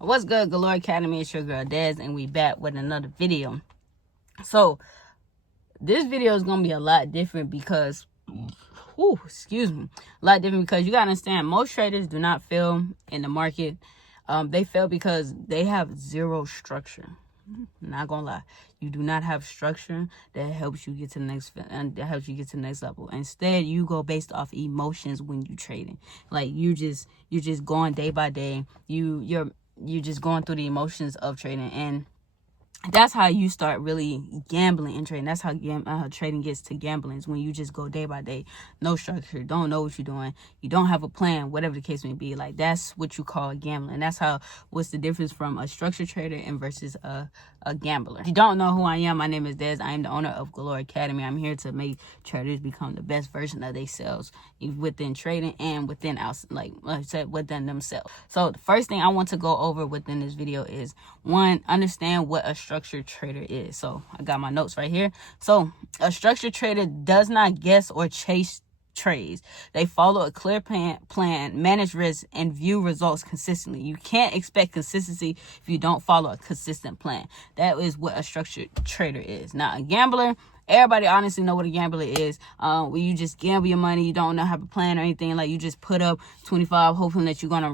What's good, Galore Academy? It's your girl Dez, and we back with another video. So this video is gonna be a lot different because a lot different because you gotta understand, most traders do not fail in the market. They fail because they have zero structure. Not gonna lie, you do not have structure that helps you get to the next level. Instead, you go based off emotions when you trading. Like you're just going day by day. You're just going through the emotions of trading, and that's how you start really gambling and trading. That's how trading gets to gambling, is when you just go day by day, no structure, don't know what you're doing, you don't have a plan, whatever the case may be. Like, that's what you call gambling. That's what's the difference from a structured trader and versus a gambler. If you don't know who I am, my name is Dez. I am the owner of Galore Academy. I'm here to make traders become the best version of themselves within trading and within within themselves. So the first thing I want to go over within this video is, one, understand what a structured trader is. So I got my notes right here. So a structured trader does not guess or chase trades. They follow a clear plan, manage risks, and view results consistently. You can't expect consistency if you don't follow a consistent plan. That is what a structured trader is. Now, a gambler, everybody honestly know what a gambler is. Where you just gamble your money, you don't know how to plan or anything. Like, you just put up 25, hoping that you're gonna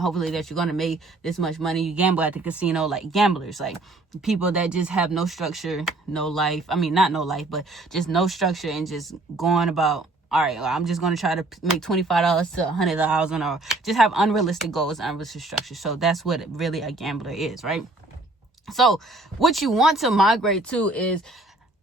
hopefully that you're gonna make this much money. You gamble at the casino, like gamblers, like people that just have no structure, no life. Not no life, but just no structure, and just going about, all right, well, I'm just going to try to make $25 to $100,000, or just have unrealistic goals, unrealistic structure. So that's what really a gambler is, right? So what you want to migrate to is,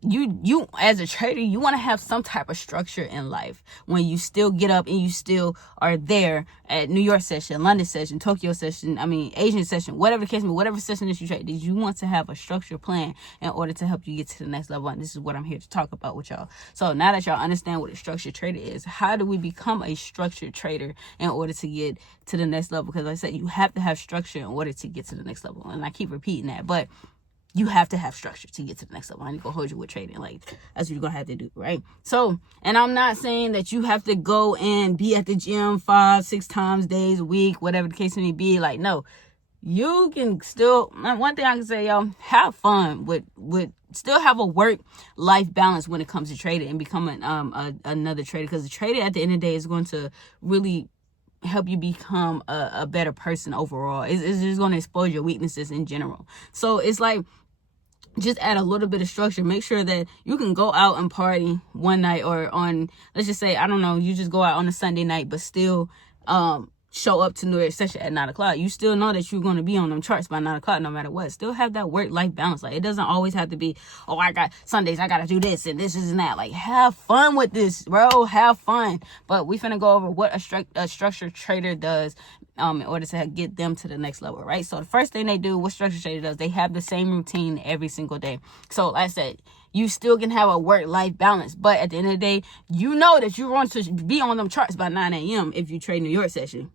you as a trader, you want to have some type of structure in life. When you still get up and you still are there at New York session, London session, Tokyo session, Asian session, whatever the case may be, whatever session that you trade, you want to have a structured plan in order to help you get to the next level. And this is what I'm here to talk about with y'all. So now that y'all understand what a structured trader is, how do we become a structured trader in order to get to the next level? Because like I said, you have to have structure in order to get to the next level. And I keep repeating that, but you have to have structure to get to the next level. I need to go hold you with trading. Like, that's what you're going to have to do, right? So, and I'm not saying that you have to go and be at the gym 5-6 times days a week, whatever the case may be. Like, no, you can still, one thing I can say, y'all, have fun with still have a work-life balance when it comes to trading and becoming another trader. Because the trader at the end of the day is going to really help you become a better person overall. It's just going to expose your weaknesses in general. So it's like, just add a little bit of structure. Make sure that you can go out and party one night, or on, let's just say, I don't know, you just go out on a Sunday night, but still show up to New York session at 9 o'clock. You still know that you're going to be on them charts by 9 o'clock no matter what. Still have that work-life balance. Like, it doesn't always have to be, oh, I got Sundays, I got to do this and this and that. Like, have fun with this, bro. Have fun. But we finna go over what a structured trader does in order to get them to the next level, right? So the first thing they do, what structured trader does, they have the same routine every single day. So like I said, you still can have a work-life balance, but at the end of the day, you know that you're going to be on them charts by 9 a.m. if you trade New York session.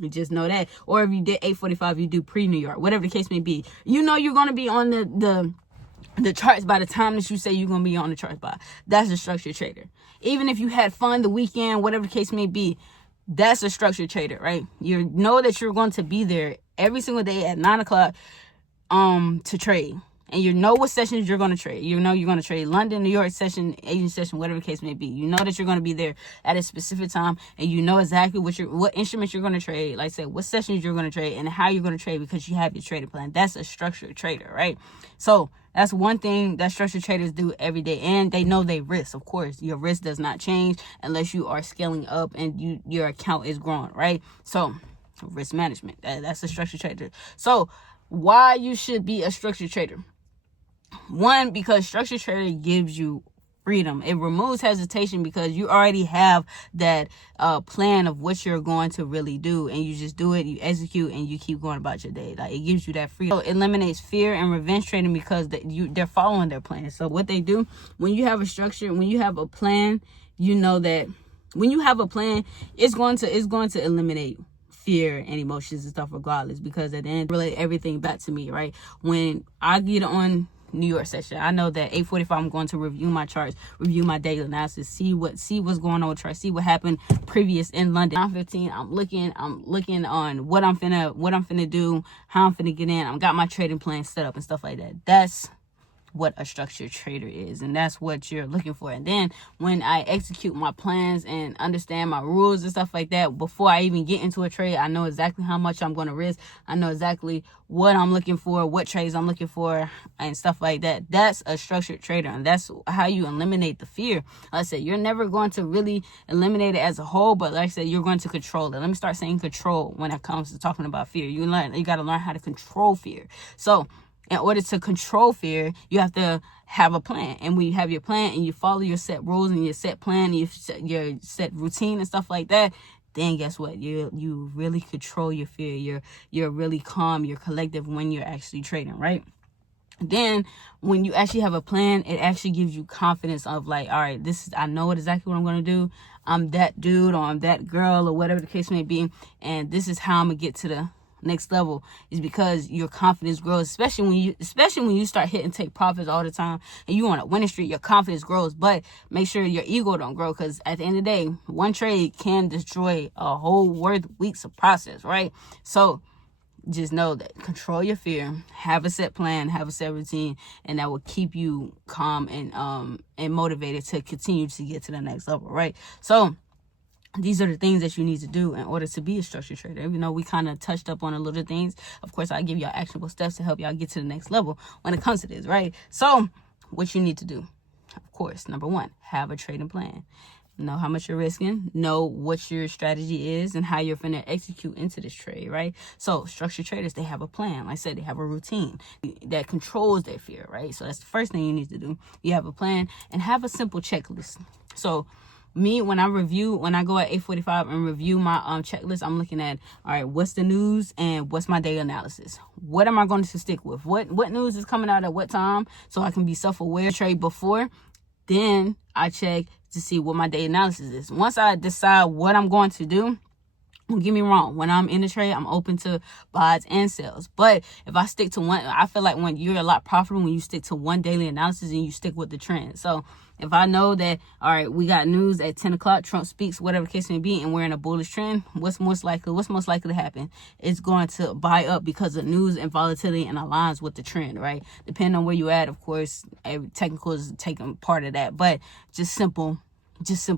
You just know that. Or if you did 8:45, you do pre-New York, whatever the case may be. You know you're going to be on the charts by the time that you say you're going to be on the charts by. That's a structured trader. Even if you had fun the weekend, whatever the case may be, that's a structured trader, right? You know that you're going to be there every single day at 9 o'clock to trade. And you know what sessions you're going to trade. You know you're going to trade London, New York session, Asian session, whatever the case may be. You know that you're going to be there at a specific time, and you know exactly what instruments you're going to trade. Like I said, what sessions you're going to trade and how you're going to trade, because you have your trading plan. That's a structured trader, right? So that's one thing that structured traders do every day, and they know they risk. Of course, your risk does not change unless you are scaling up and your account is growing, right? So risk management, that's a structured trader. So why you should be a structured trader? One, because structured trader gives you freedom. It removes hesitation because you already have that plan of what you're going to really do, and you just do it, you execute, and you keep going about your day. Like, it gives you that freedom. So it eliminates fear and revenge trading because they're following their plan. So what they do, when you have a structure, when you have a plan, you know that when you have a plan, it's going to eliminate fear and emotions and stuff regardless, because at the end, relate everything back to me, right? When I get on New York session. I know that 8:45 I'm going to review my charts, review my daily analysis, see what's going on with charts, see what happened previous in London. 9:15 I'm looking on what I'm finna do, how I'm finna get in. I've got my trading plan set up and stuff like that. That's what a structured trader is, and that's what you're looking for. And then when I execute my plans and understand my rules and stuff like that, before I even get into a trade, I know exactly how much I'm going to risk. I know exactly what I'm looking for, what trades I'm looking for, and stuff like that. That's a structured trader, and that's how you eliminate the fear. Like I said, you're never going to really eliminate it as a whole, but like I said, you're going to control it. Let me start saying control when it comes to talking about fear. You got to learn how to control fear. So in order to control fear, you have to have a plan. And when you have your plan and you follow your set rules and your set plan, your set routine and stuff like that, then guess what? You really control your fear. You're really calm. You're collective when you're actually trading, right? Then when you actually have a plan, it actually gives you confidence of like, all right, I know exactly what I'm going to do. I'm that dude or I'm that girl or whatever the case may be. And this is how I'm going to get to the next level, is because your confidence grows, especially when you start hitting take profits all the time and you on a winning streak. Your confidence grows, but make sure your ego don't grow, because at the end of the day, one trade can destroy a whole weeks of process, right? So just know that control your fear, have a set plan, have a set routine, and that will keep you calm and motivated to continue to get to the next level, right? So these are the things that you need to do in order to be a structured trader. Even though we kind of touched up on a little things, of course, I give y'all actionable steps to help y'all get to the next level when it comes to this, right? So what you need to do, of course, number one, have a trading plan. Know how much you're risking, know what your strategy is and how you're going to execute into this trade, right? So structured traders, they have a plan. Like I said, they have a routine that controls their fear, right? So that's the first thing you need to do. You have a plan and have a simple checklist. So when I go at 8:45 and review my checklist, I'm looking at, all right, what's the news and what's my daily analysis? What am I going to stick with? What news is coming out at what time, so I can be self-aware, trade before. Then I check to see what my daily analysis is. Once I decide what I'm going to do, don't get me wrong, when I'm in the trade, I'm open to buys and sells. But if I stick to one, I feel like when you're a lot profitable when you stick to one daily analysis and you stick with the trend. So if I know that, all right, we got news at 10 o'clock, Trump speaks, whatever the case may be, and we're in a bullish trend, what's most likely to happen? It's going to buy up because of news and volatility and aligns with the trend, right? Depending on where you at, of course, technical is taking part of that, but just simple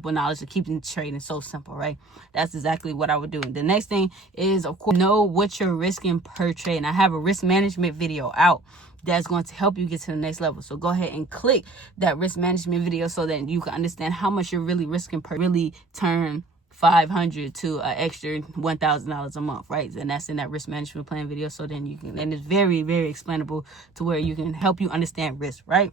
knowledge of keeping trading so simple, right? That's exactly what I would do. The next thing is, of course, know what you're risking per trade. And I have a risk management video out that's going to help you get to the next level. So go ahead and click that risk management video so that you can understand how much you're really risking per really turn $500 to an extra $1,000 a month, right? And that's in that risk management plan video. So then you can, and it's very, very explainable to where you can help you understand risk, right?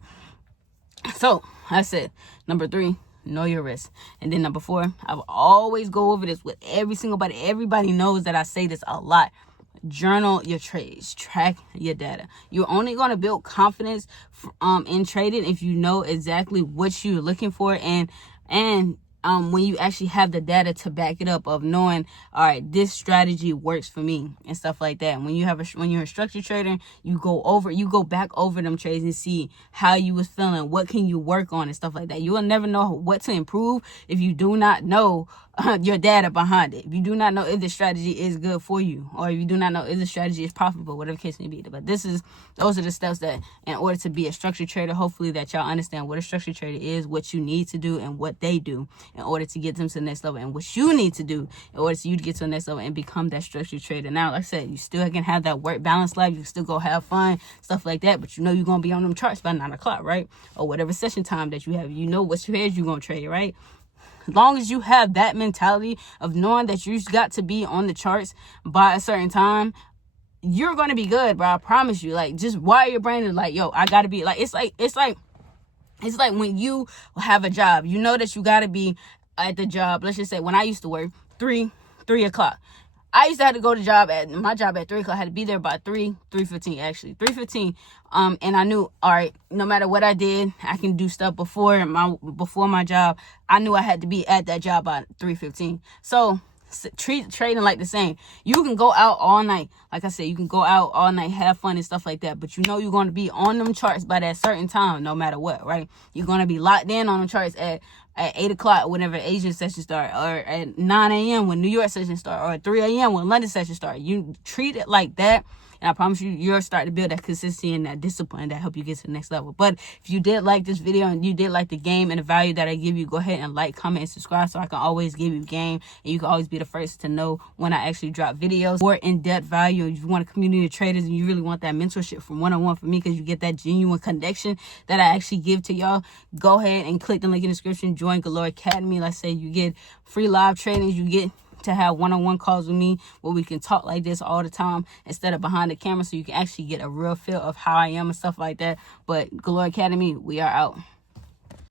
So I said, number 3, know your risk. And then number 4, I will always go over this with every single body. Everybody knows that I say this a lot. Journal your trades, track your data. You're only going to build confidence in trading if you know exactly what you're looking for, and when you actually have the data to back it up, of knowing, all right, this strategy works for me and stuff like that. When you're a structured trader, you go back over them trades and see how you was feeling, what can you work on and stuff like that. You will never know what to improve if you do not know your data behind it. If you do not know if the strategy is good for you, or if you do not know if the strategy is profitable, whatever the case may be. But those are the steps that, in order to be a structured trader, hopefully that y'all understand what a structured trader is, what you need to do, and what they do in order to get them to the next level, and what you need to do in order for you to get to the next level and become that structured trader. Now, like I said, you still can have that work balance life. You can still go have fun, stuff like that, but you know you're going to be on them charts by 9 o'clock, right? Or whatever session time that you have. You know what trades you're going to trade, right? As long as you have that mentality of knowing that you got to be on the charts by a certain time, you're going to be good, bro. I promise you. Like, just wire your brain is like, yo, I got to be like, it's like when you have a job, you know that you got to be at the job. Let's just say when I used to work 3 o'clock. I used to have to go to my job at 3 o'clock. I had to be there by 3:15 actually. 3:15. And I knew, all right, no matter what I did, I can do stuff before my job. I knew I had to be at that job by 3:15. So treat trading like the same. You can go out all night. Like I said, you can go out all night, have fun and stuff like that. But you know you're going to be on them charts by that certain time, no matter what, right? You're going to be locked in on them charts at 8 o'clock whenever Asian session start, or at 9 a.m. when New York session start, or at 3 a.m. when London session start. You treat it like that, and I promise you, you'll start to build that consistency and that discipline that help you get to the next level. But if you did like this video and you did like the game and the value that I give you, go ahead and like, comment, and subscribe so I can always give you game, and you can always be the first to know when I actually drop videos. More in-depth value, if you want a community of traders and you really want that mentorship from one-on-one from me, because you get that genuine connection that I actually give to y'all, go ahead and click the link in the description. Join Galore Academy. Like I say, you get free live trainings. You get to have one-on-one calls with me where we can talk like this all the time instead of behind the camera, so you can actually get a real feel of how I am and stuff like that. But Galore Academy, we are out.